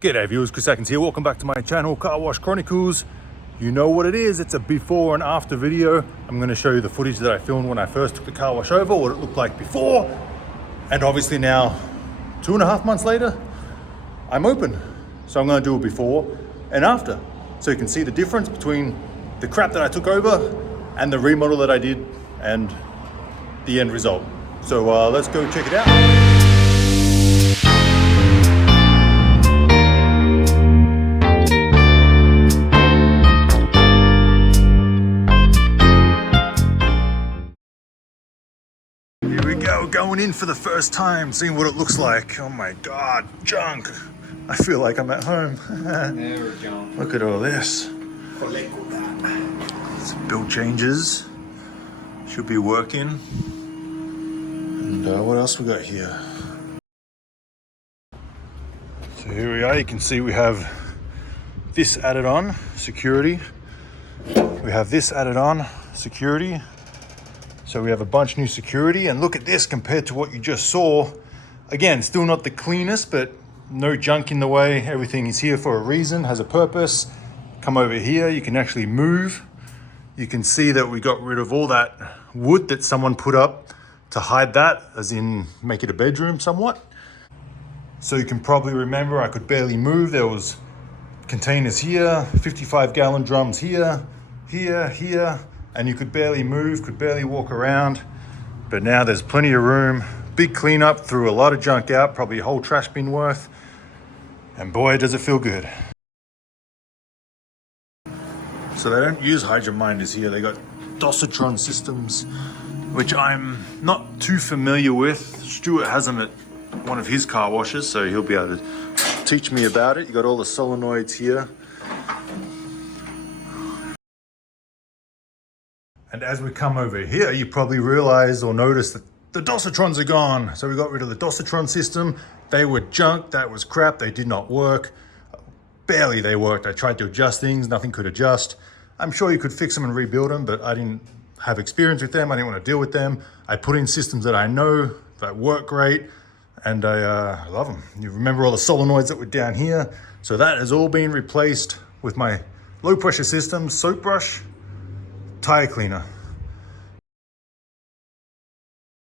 G'day viewers, Chris Atkins here. Welcome back to my channel, Car Wash Chronicles. You know what it is, it's a before and after video. I'm going to show you the footage that I filmed when I first took the car wash over, what it looked like before. And obviously now, 2.5 months later, I'm open. So I'm going to do a before and after. So you can see the difference between the crap that I took over and the remodel that I did and the end result. So let's go check it out. Going in for the first time, seeing what it looks like. Oh my God, junk. I feel like I'm at home. Never junk. Look at all this. Some build changes. Should be working. And what else we got here? So here we are, you can see we have this added on, security. We have this added on, security. So we have a bunch new security, and look at this compared to what you just saw. Again, still not the cleanest, but no junk in the way. Everything is here for a reason, has a purpose. Come over here, you can actually move. You can see that we got rid of all that wood that someone put up to hide that, as in make it a bedroom somewhat. So you can probably remember I could barely move. There was containers here, 55-gallon drums here, here, and you could barely move, could barely walk around. But now there's plenty of room. Big cleanup, threw a lot of junk out, probably a whole trash bin worth. And boy, does it feel good. So they don't use hydro minders here. They got dosatron systems, which I'm not too familiar with. Stuart has them at one of his car washes, so he'll be able to teach me about it. You got all the solenoids here. And as we come over here, you probably realize or notice that the dosatrons are gone. So we got rid of the dosatron system. They were junk, that was crap, they did not work. Barely they worked. I tried to adjust things, nothing could adjust. I'm sure you could fix them and rebuild them, but I didn't have experience with them. I didn't want to deal with them. I put in systems that I know that work great, and I love them. You remember all the solenoids that were down here? So that has all been replaced with my low pressure system, soap brush, tire cleaner.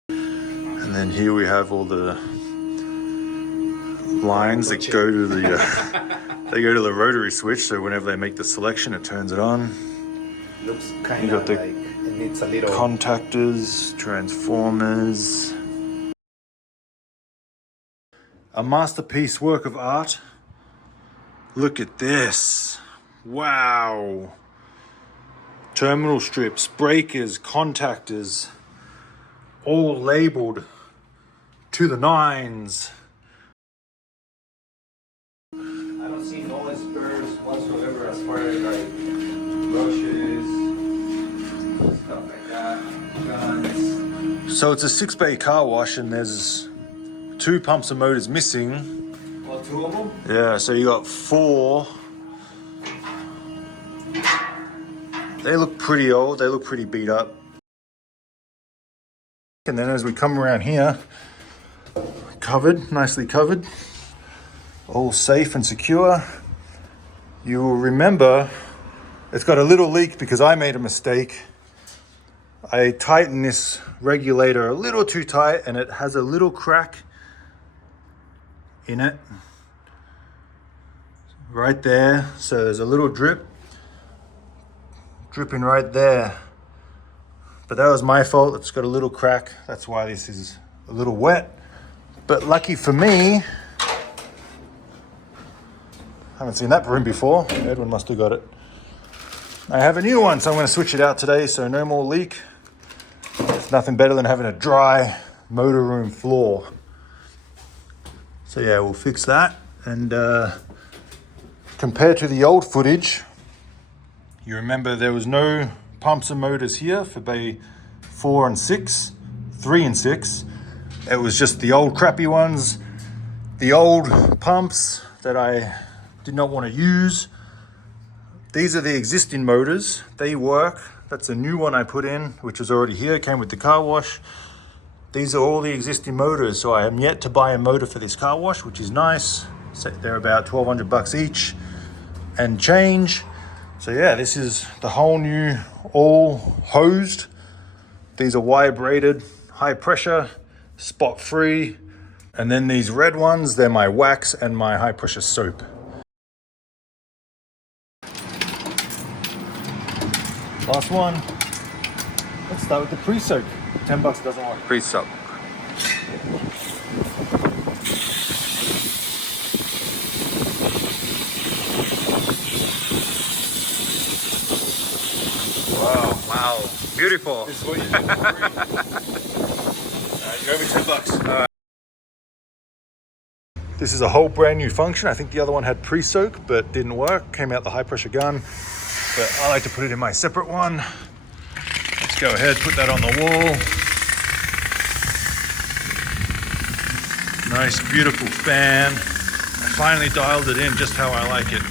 And then here we have all the lines that go to the they go to the rotary switch, so whenever they make the selection it turns it on. Looks kind of like it needs a little contactors, transformers. A masterpiece work of art. Look at this. Wow. Terminal strips, breakers, contactors, all labeled to the nines. I don't see no spurs whatsoever as far as like brushes, stuff like that, guns. So it's a 6-bay car wash and there's 2 pumps and motors missing. Well, 2 of them? Yeah, so you got 4. They look pretty old, they look pretty beat up. And then as we come around here, covered, nicely covered, all safe and secure. You will remember it's got a little leak because I made a mistake. I tightened this regulator a little too tight and it has a little crack in it. Right there, so there's a little drip. Dripping right there, but that was my fault. It's got a little crack, that's why this is a little wet. But lucky for me, I haven't seen that broom before. Edwin must have got it. I have a new one, so I'm going to switch it out today, so no more leak. It's nothing better than having a dry motor room floor. So yeah, we'll fix that. And compared to the old footage, you remember there was no pumps and motors here for bay 4 and 6, 3 and 6. It was just the old crappy ones, the old pumps that I did not want to use. These are the existing motors, they work. That's a new one I put in, which was already here, came with the car wash. These are all the existing motors, so I am yet to buy a motor for this car wash, which is nice. So they're about 1,200 bucks each and change. So yeah, this is the whole new, all hosed. These are vibrated, high pressure, spot free. And then these red ones, they're my wax and my high pressure soap. Last one. Let's start with the pre-soak. 10 bucks doesn't work. Pre-soak. Wow, beautiful. This is what you do for free. You owe me 10 bucks. This is a whole brand new function. I think the other one had pre-soak, but didn't work. Came out the high pressure gun, but I like to put it in my separate one. Let's go ahead, put that on the wall. Nice, beautiful fan. I finally dialed it in just how I like it.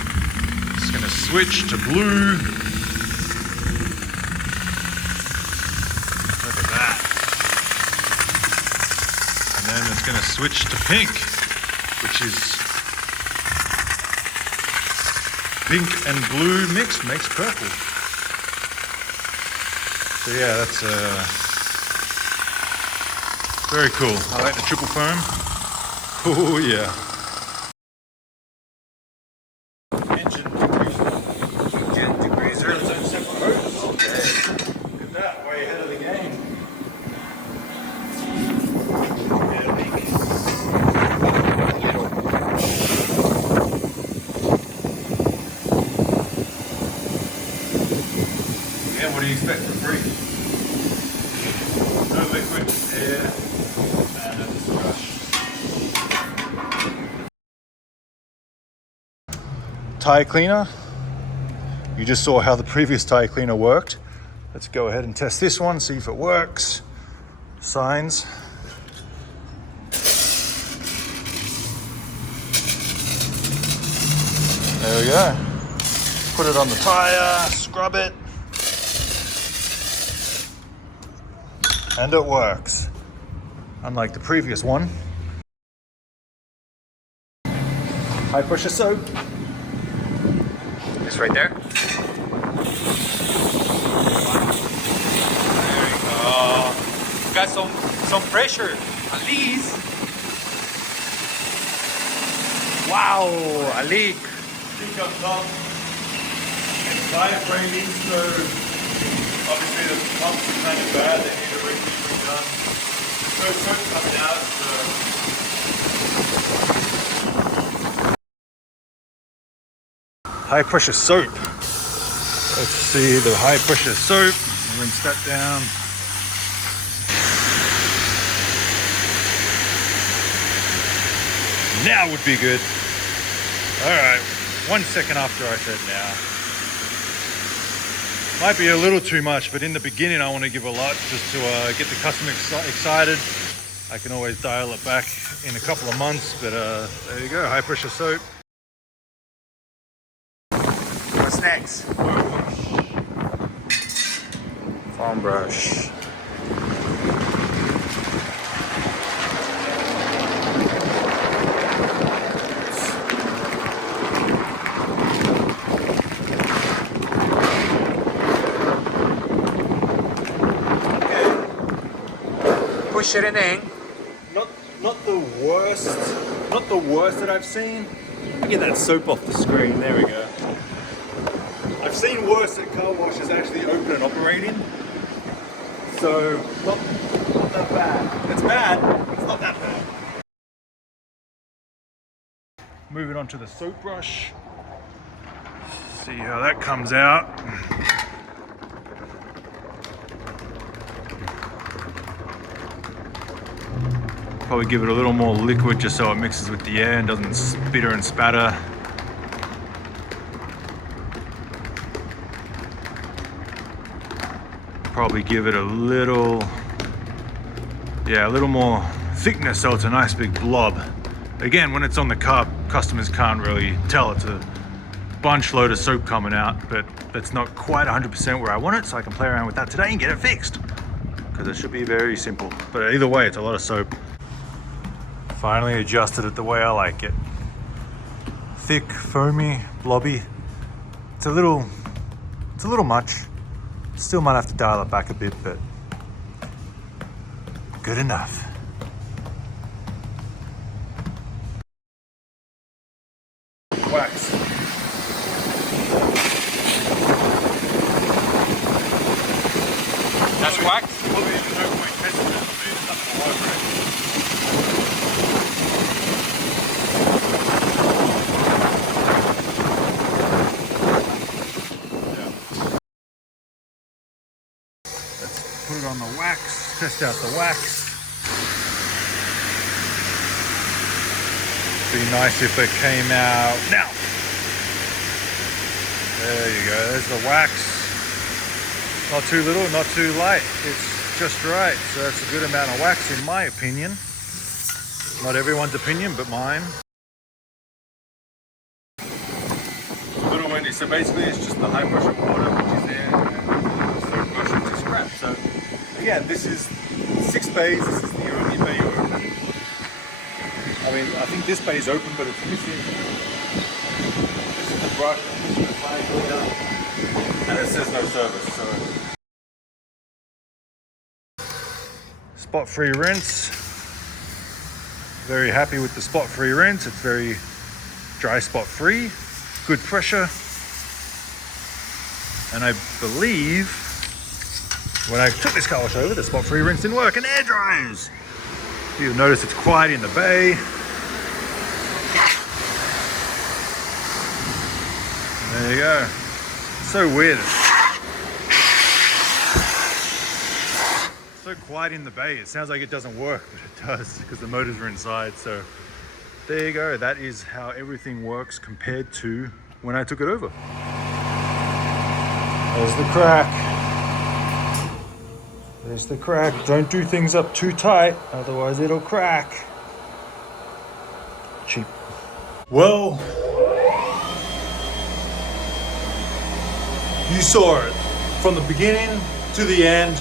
Just gonna switch to blue. Look at that. And then it's gonna switch to pink, which is pink and blue mixed makes purple. So yeah, that's very cool. I like the triple foam. Oh yeah. Engine degreaser. Its own separate hose. Okay. Look at that, way ahead of the game. Yeah, leak. Yeah, what do you expect for free? No liquid, air, and a brush. Tire cleaner. You just saw how the previous tire cleaner worked. Let's go ahead and test this one, see if it works. Signs. There we go. Put it on the tire, scrub it. And it works. Unlike the previous one. High pressure soap. It's right there. There you go. Got some pressure, at least. Wow, a leak. Leak up top. It's vibrating, so obviously the pumps are kind of bad. They need a redone. So soap coming out. High pressure soap. Let's see the high pressure soap. Rinse that down. Now would be good. All right, 1 second after I said now. Might be a little too much, but in the beginning I want to give a lot just to get the customer excited. I can always dial it back in a couple of months, but there you go, high pressure soap. What's next? Foam brush. Push it in. Not the worst that I've seen. Let me get that soap off the screen. There we go. I've seen worse at car washes actually open and operating. So not that bad. It's bad, but it's not that bad. Moving on to the soap brush. See how that comes out. Probably give it a little more liquid just so it mixes with the air and doesn't spitter and spatter. Probably give it a little more thickness so it's a nice big blob. Again, when it's on the cup, customers can't really tell it's a bunch load of soap coming out, but that's not quite 100% where I want it, so I can play around with that today and get it fixed. Because it should be very simple. But either way, it's a lot of soap. Finally adjusted it the way I like it. thick, foamy, blobby. It's a little much. Still might have to dial it back a bit, but good enough. Wax. That's wax? Probably no point testing it. There's nothing all over it. Let's put it on the wax, test out the wax. Be nice if it came out now. There you go, there's the wax. Not too little, not too light. It's just right. So that's a good amount of wax in my opinion. Not everyone's opinion, but mine. A little windy. So basically it's just the high pressure water which is there and the third pressure to scrap. So again, this is 6 bays. This is the only bay open. I mean, I think this bay is open, but it's missing. This is the brush, this is the flag here, and it says no service. So spot-free rinse. Very happy with the spot-free rinse. It's very dry spot-free, good pressure. And I believe when I took this car wash over, the spot-free rinse didn't work, and air dryers. You'll notice it's quiet in the bay. There you go. So weird. So quiet in the bay. It sounds like it doesn't work, but it does because the motors are inside. So there you go. That is how everything works compared to when I took it over. There's the crack. There's the crack. Don't do things up too tight, otherwise it'll crack. Cheap. Well, you saw it from the beginning to the end,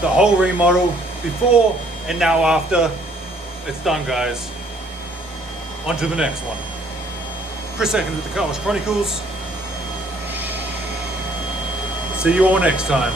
the whole remodel, before and now after. It's done, guys. On to the next one. Chris Atkins with the Car Wash Chronicles. See you all next time.